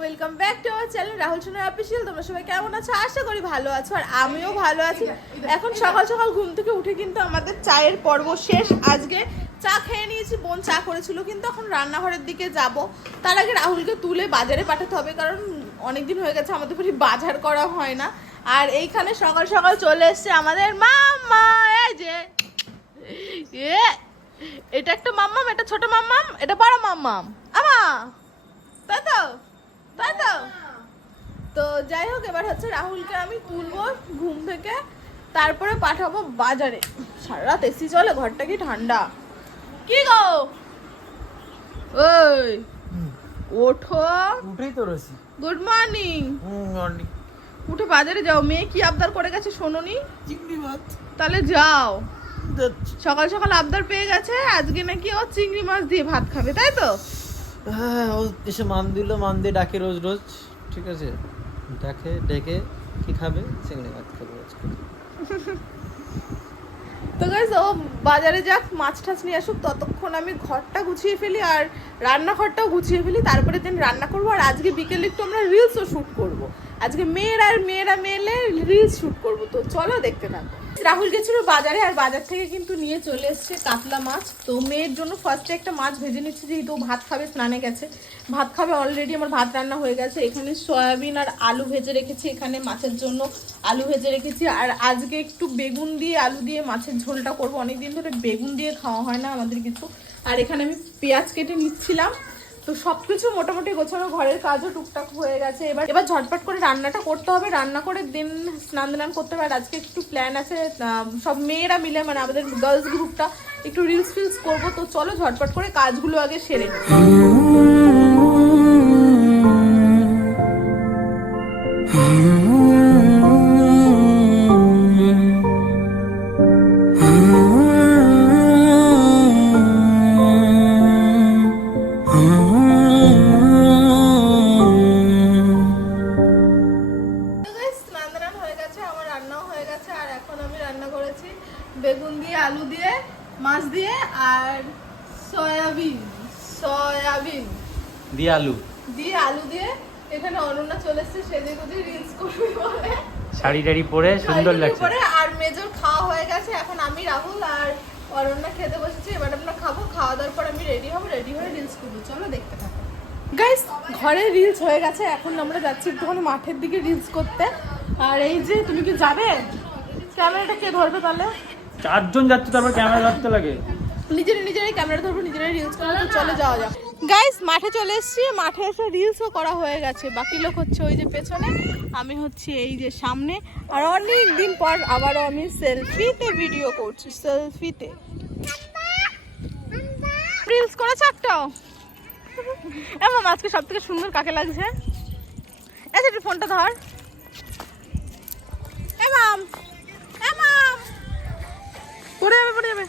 Welcome back to our channel Rahul Sonar official তোমরা সবাই কেমন আছো? আশা করি ভালো আছো আর আমিও ভালো আছি। এখন সকাল সকাল ঘুম থেকে উঠে কিন্তু আমাদের চায়ের পর্ব শেষ। আজকে চা খেয়ে নিয়েছি বোন চা করেছিল কিন্তু এখন রান্নাঘরের দিকে যাব। তার আগে রাহুলকে তুলে বাজারে পাঠাতে হবে কারণ অনেক দিন হয়ে গেছে আমাদের বাড়ি বাজার করা হয় না। আর এইখানে সকাল সকাল চলে এসছে আমাদের মাম্মা এই যে এ এটা একটা মাম্মাম এটা ছোট মাম্মাম এটা বড় মাম্মাম। আমা তাই তো? তাই তো? তো যাই হোক এবার হচ্ছে রাহুলকে আমি তুলবো ঘুম থেকে। তারপরে পাঠাবো বাজারে। সারা রাত এসি চলে ঘরটা কি ঠান্ডা? কি গো? ওই ওঠো। উঠেই তো রয়েছি। গুড মর্নিং মর্নিং উঠে বাজারে যাও। মেয়ে কি আবদার করে গেছে শোনোনি? চিংড়ি মাছ। তাহলে যাও। সকাল সকাল আবদার পেয়ে গেছে। আজকে নাকি ও চিংড়ি মাছ দিয়ে ভাত খাবে তাই তো? হ্যাঁ ও এসে মান দিল, মান দিয়ে ডাকে রোজ রোজ। ঠিক আছে? ডাকে, ডেকে কি খাবে? চিংড়ি মাছ খাবে তো গাইজ ও বাজারে যাক, মাছ টাছ নিয়ে আসুক, ততক্ষণ আমি ঘরটা গুছিয়ে ফেলি আর রান্নাঘরটাও গুছিয়ে ফেলি। তারপরে দিন রান্না করব আর আজকে বিকেলে একটু আমরা রিলসও শ্যুট করব। আজকে মেয়েরা আর মেয়েরা মেলে রিলস শ্যুট করব। তো চলো দেখতে থাকো। রাহুল গেছিল বাজারে আর বাজার থেকে কিন্তু নিয়ে চলে এসছে কাতলা মাছ। তো মেয়ের জন্য ফার্স্টে একটা মাছ ভেজে নিচ্ছে, যেহেতু ভাত খাবে, স্নানে গেছে। ভাত খাবে অলরেডি আমার ভাত রান্না হয়ে গেছে। এখানে সয়াবিন আর আলু ভেজে রেখেছি, এখানে মাছের জন্য আলু ভেজে রেখেছি। আর আজকে একটু বেগুন দিয়ে আলু দিয়ে মাছের ঝোলটা করব। অনেকদিন ধরে বেগুন দিয়ে খাওয়া হয় না আমাদের কিছু। আর এখানে আমি পেঁয়াজ কেটে নিচ্ছিলাম। তো সবকিছু মোটামুটি গোছানো, ঘরের কাজও টুকটাক হয়ে গেছে। এবার এবার ঝটপট করে রান্নাটা করতে হবে। রান্না করে দিন স্নান দান করতে হবে। আর আজকে একটু প্ল্যান আছে সব মেয়েরা মিলে মানে আমাদের গার্লস গ্রুপটা একটু রিলস ফিলস করব। তো চলো ঝটপট করে কাজগুলো আগে সেরে নিই। আলু দিয়ে এখানে অনন্যা চলে এসছে রিলস করবে বলে। শাড়ি টাড়ি পরে সুন্দর লাগছে। পরে আর মেজর খাওয়া হয়ে গেছে এখন আমি রাহুল আর অরণ্যা খেতে বসেছি এবার আমরা খাব খাওয়া দাওয়ার পর আমি রেডি হব রেডি হয়ে রিলস করব চলো দেখতে থাকো। গাইস ঘরে রিলস হয়ে গেছে এখন আমরা যাচ্ছি একটুখানি মাঠের দিকে রিলস করতে। আর এই যে তুমি কি যাবে? ক্যামেরাটা কে ধরবে তাহলে? চারজন যাচ্ছে তারপর ক্যামেরা ধরতে লাগে। নিজেরা নিজেরাই ক্যামেরা ধরবো নিজেরাই রিলস করব চলে যাওয়া যাক। গাইস মাঠে চলে এসেছি। মাঠে এসে রিলসও করা হয়ে গেছে। বাকি লোক হচ্ছে ওই যে পেছনে। আমি হচ্ছে এই যে সামনে। আর অনেক দিন পর আবারও আমি সেলফিতে ভিডিও করছি। সেলফিতে রিলস করেছে একটাও? এমন আজকে সব থেকে সুন্দর কাকে লাগছে? যে একটু ফোনটা ধর। এমাম এমাম পড়ে যাবে পড়ে যাবে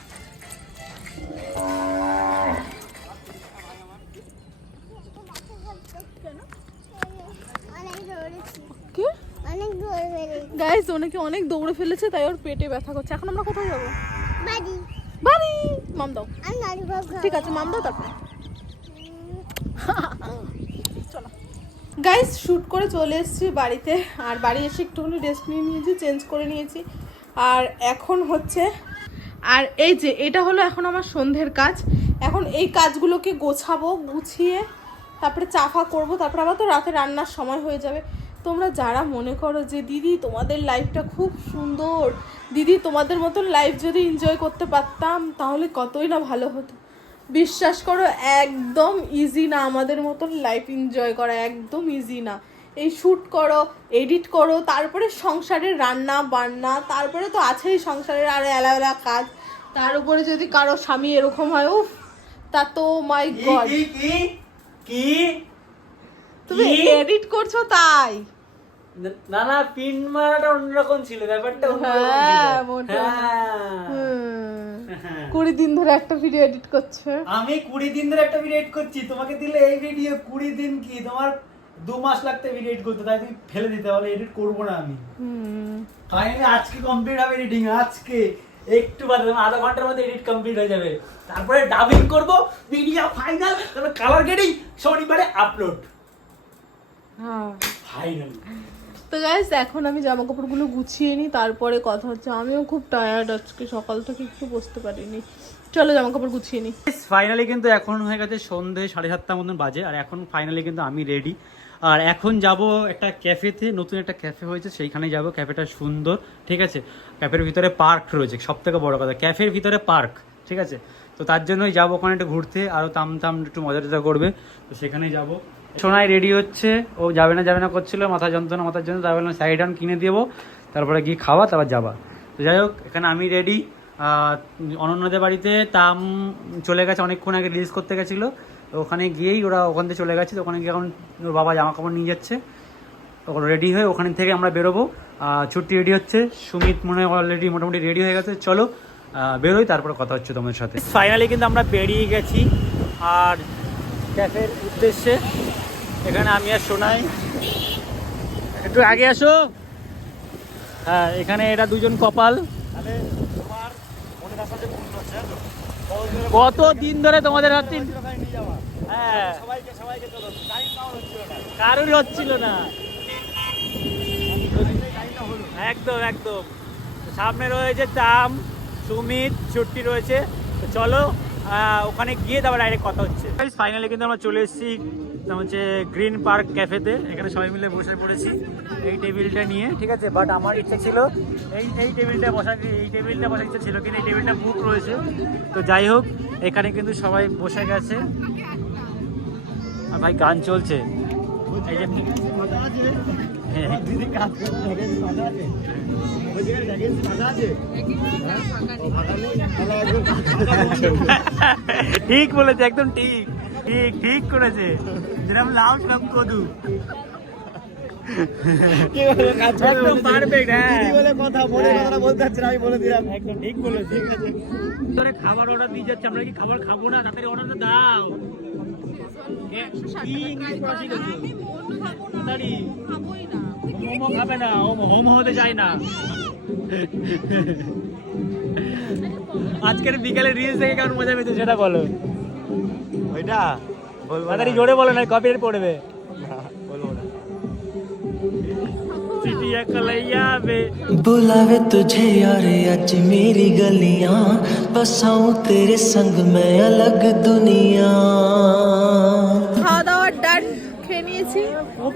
অনেক দৌড়েছি কি অনেক দৌড়ে বেরিয়ে গাইস অনেকে অনেক দৌড়ে ফেলেছে তাই ওর পেটে ব্যথা করছে। এখন আমরা কোথায় যাব? বাড়ি। বাড়ি! মাম দাও। ঠিক আছে মাম দাও তারপরে। চলো। গাইস শ্যুট করে চলে এসেছি বাড়িতে। আর বাড়ি এসে একটুখানি রেস্ট নিয়ে নিয়েছি চেঞ্জ করে নিয়েছি। আর এখন হচ্ছে আর এই যে এটা হলো এখন আমার সন্ধ্যের কাজ। এখন এই কাজগুলোকে গোছাবো গুছিয়ে তারপরে চাফা করব তারপরে আবার তো রাতে রান্নার সময় হয়ে যাবে। তোমরা যারা মনে করো যে দিদি তোমাদের লাইফটা খুব সুন্দর। দিদি তোমাদের মতন লাইফ যদি এনজয় করতে পারতাম তাহলে কতই না ভালো হতো। বিশ্বাস করো একদম ইজি না আমাদের মতন লাইফ এনজয় করা একদম ইজি না। এই শ্যুট করো এডিট করো তারপরে সংসারের রান্না বান্না তারপরে তো আছেই সংসারের আর এলাবেলা কাজ। তার উপরে যদি কারও স্বামী এরকম হয় উফ তা তো মাই গড কি কি কি? তুমি এডিট করছ তাই? না না পিন মারাটা অন্যরকম ছিল ব্যাপারটা হ্যাঁ। হ্যাঁ। কুড়ি দিন ধরে একটা ভিডিও এডিট করছে? আমি কুড়ি দিন ধরে একটা ভিডিও এডিট করছি তোমাকে দিলে এই ভিডিও কুড়ি দিন কি? তোমার দু মাস লাগতে ভিডিও এডিট করতে তাই তুমি ফেলে দিতে বলে এডিট করব না আমি। হুম। ফাইনালি আজকে কমপ্লিট হবে এডিটিং আজকে একটু বাদে আধা ঘণ্টার মধ্যে এডিট কমপ্লিট হয়ে যাবে। তারপরে ডাবিং করব ভিডিও ফাইনাল তারপরে কালার গ্রেডিং শনিবারে আপলোড তো গাইস এখন আমি জামা কাপড়গুলো গুছিয়ে নিই তারপরে কথা হচ্ছে আমিও খুব টায়ার্ড আজকে সকাল থেকে একটু বসতে পারিনি। চলো জামা কাপড় গুছিয়ে নিই। ফাইনালি কিন্তু এখন হয়ে গেছে সন্ধে সাড়ে সাতটার মতন বাজে আর এখন ফাইনালি কিন্তু আমি রেডি আর এখন যাব একটা ক্যাফেতে নতুন একটা ক্যাফে হয়েছে সেইখানে যাব ক্যাফেটা সুন্দর ঠিক আছে? ক্যাফের ভিতরে পার্ক রয়েছে সব থেকে বড় কথা ক্যাফের ভিতরে পার্ক ঠিক আছে? তো তার জন্যই যাব ওখানে একটু ঘুরতে আরও তাম তাম একটু মজা টজা করবে তো সেখানে যাব। সোনাই রেডি হচ্ছে। ও যাবে না যাবে না করছিল, মাথা যন্ত্রণা মাথার জন্য তারপরে সাইড আন কিনে দেবো তারপরে গিয়ে খাওয়া, তারপর যাবা। তো যাই হোক, এখানে আমি রেডি অনন্যদের বাড়িতে তাম চলে গেছে, অনেকক্ষণ আগে রিলিজ করতে গেছিল। ওখানে গিয়েই ওরা ওখান থেকে চলে গেছে, তো ওখানে গিয়ে এখন ওর বাবা জামা কাপড় নিয়ে যাচ্ছে। ওখানে রেডি হয়ে ওখান থেকে আমরা বেরোবো। ছুটি রেডি হচ্ছে। সুমিত মনে হয় অলরেডি মোটামুটি রেডি হয়ে গেছে। চলো বেরোই, তারপরে কথা হচ্ছে তোমাদের সাথে। ফাইনালি কিন্তু আমরা বেরিয়ে গেছি। আর ক্যাফের উদ্দেশ্যে এখানে আমি আর শোনাই একটু আগে আসো। হ্যাঁ এখানে এটা দুজন কপাল। কত দিন ধরে তোমাদের হাতে হ্যাঁ। হচ্ছিল না। একদম একদম। সামনে রয়েছে তাম সুমিত, ছুটি রয়েছে। চলো ওখানে গিয়ে তারপর ডাইরেক্ট কথা হচ্ছে। ফাইনালি কিন্তু আমরা চলে এসেছি হচ্ছে গ্রিন পার্ক ক্যাফেতে এখানে সবাই মিলে বসে পড়েছি এই টেবিলটা নিয়ে ঠিক আছে? বাট আমার ইচ্ছা ছিল এই এই টেবিলটা বসার এই টেবিলটা বসার ইচ্ছা ছিল কিন্তু এই টেবিলটা বুক রয়েছে। তো যাই হোক এখানে কিন্তু সবাই বসে গেছে। আর ভাই গান চলছে। এই যে হ্যাঁ। ঠিক বলেছে একদম ঠিক। ঠিক ঠিক করেছে। যেরকম লাউ সেরকম কদু। একদম পারফেক্ট হ্যাঁ। কথা মনের কথাটা বলতে চাচ্ছি না, আমি বলে দিলাম। একদম ঠিক বলেছে। ধরে খাবার অর্ডার দিয়ে যাচ্ছে আমরা কি খাবার খাব না? তাড়াতাড়ি দাও। মোমো খাবে না ও হোমো হতে চায় না। আজকের বিকালে রিলস দেখে কেমন মজা পেয়েছে সেটা বলো। ওইটা বলবো না। তাড়াতাড়ি জোরে বলো না কপিরাইট পড়বে না, বলবো না চিঠিয়া কলাইয়া বে बुलावे तुझे यार आज मेरी गलियां बसाऊं तेरे संग मैं अलग दुनिया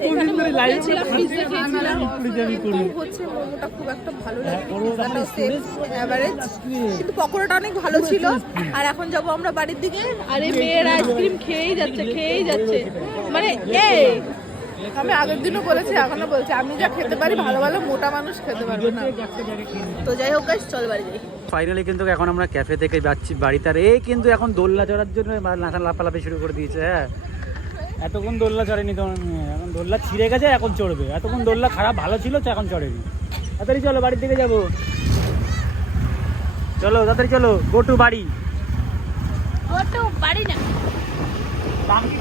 এখানে ধরে মোমো করে পিৎজা খেয়েছিলাম করে যাবি করে। কিন্তু হচ্ছে মোমোটা খুব একটা ভালো লাগে ওর পিৎজাটাও সেম অ্যাভারেজ কিন্তু পকোড়াটা অনেক ভালো ছিল। আর এখন যাব আমরা বাড়ির দিকে। আরে মেয়ের আইসক্রিম খেয়েই যাচ্ছে খেয়েই যাচ্ছে। মানে এই! আমি আগের দিনও বলেছি এখনও বলছি আমি যা খেতে পারি ভালো ভালো মোটা মানুষ খেতে পারবে না। তো যাই হোক গাইস চল বাড়ি যাই। ফাইনালি কিন্তু এখন আমরা ক্যাফে থেকে যাচ্ছি বাড়িতে। আর এই কিন্তু এখন দোলনা চড়ার জন্য নাচা লাফালাফি শুরু করে দিয়েছে হ্যাঁ। এতক্ষণ দোলনা চড়েনি তোমার মেয়ে। এখন দোলনা ছিঁড়ে গেছে এখন চড়বে। এতক্ষণ দোলনা খারাপ ভালো ছিল তো এখন চড়েনি। তাড়াতাড়ি চলো বাড়ির দিকে যাব। চলো তাড়াতাড়ি চলো গো টু বাড়ি। তো বাড়ি না।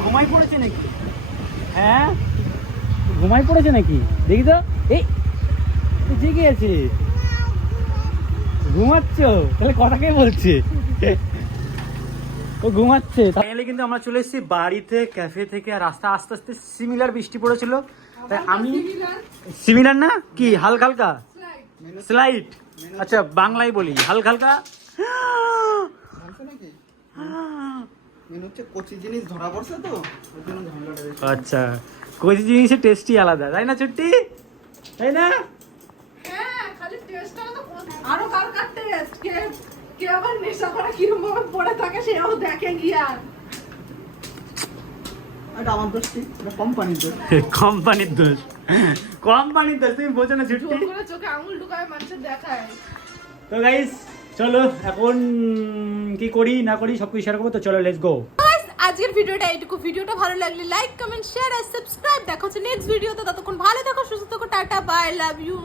ঘুমাই পড়েছে নাকি? হ্যাঁ? ঘুমাই পড়েছে নাকি? দেখি তো। এই জেগে আছে। ঘুমাচ্ছ? তাহলে কথা কে বলছে। ও ঘুমাচ্ছে। ফাইনালি কিন্তু আমরা চলে এসেছি বাড়িতে ক্যাফে থেকে আর রাস্তা আস্তে আস্তে সিমিলার বৃষ্টি পড়েছিল। তাই আমি সিমিলার না? কি? হালকা হালকা স্লাইড আচ্ছা বাংলায় বলি। হালকা হালকা। আচ্ছা। কচি জিনিসের টেস্টই আলাদা তাই না ছুটি তাই না? হ্যাঁ খালি টেস্টটা তো আরও কালকার টেস্ট কে কে আবার নেশা করা কিরম ভাবে পড়ে থাকে সেও দেখে গিয়া। এটা আমার দোষ কি? এটা কোম্পানির দোষ। কোম্পানির দোষ। কোম্পানির দোষ তুমি বোঝো না ছুটি চোখে আঙুল ঢুকায় মানুষের দেখায়। তো গাইস চলো এখন কি করি না করি সব কিছু শেয়ার করব তো চলো লেটস গো আজকের ভিডিওটা এইটুকু। ভিডিওটা ভালো লাগলে লাইক কমেন্ট শেয়ার আর সাবস্ক্রাইব দেখো হচ্ছে নেক্সট ভিডিওতে। ততক্ষণ ভালো থাকো, সুস্থ থাকো। Tata bye love you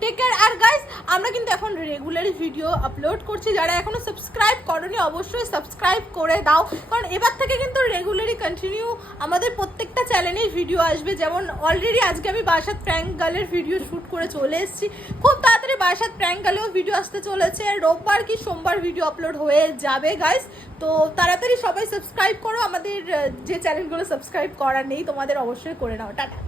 take care R guys আমরা কিন্তু এখন রেগুলারই ভিডিও আপলোড করছি। যারা এখনও সাবস্ক্রাইব করনি, অবশ্যই সাবস্ক্রাইব করে দাও। কারণ এবার থেকে কিন্তু রেগুলারই কন্টিনিউ আমাদের প্রত্যেকটা চ্যানেলেই ভিডিও আসবে। যেমন অলরেডি আজকে আমি বাসাত প্র্যাঙ্ক গার্লের ভিডিও শ্যুট করে চলে এসেছি। খুব তাড়াতাড়ি বারাসাত প্র্যাঙ্ক গালেও ভিডিও আসতে চলেছে রোববার কি সোমবার ভিডিও আপলোড হয়ে যাবে গাইজ তো তাড়াতাড়ি সবাই সাবস্ক্রাইব করো। আমাদের যে চ্যানেলগুলো সাবস্ক্রাইব করা নেই, তোমাদের অবশ্যই করে নাও। টাটা।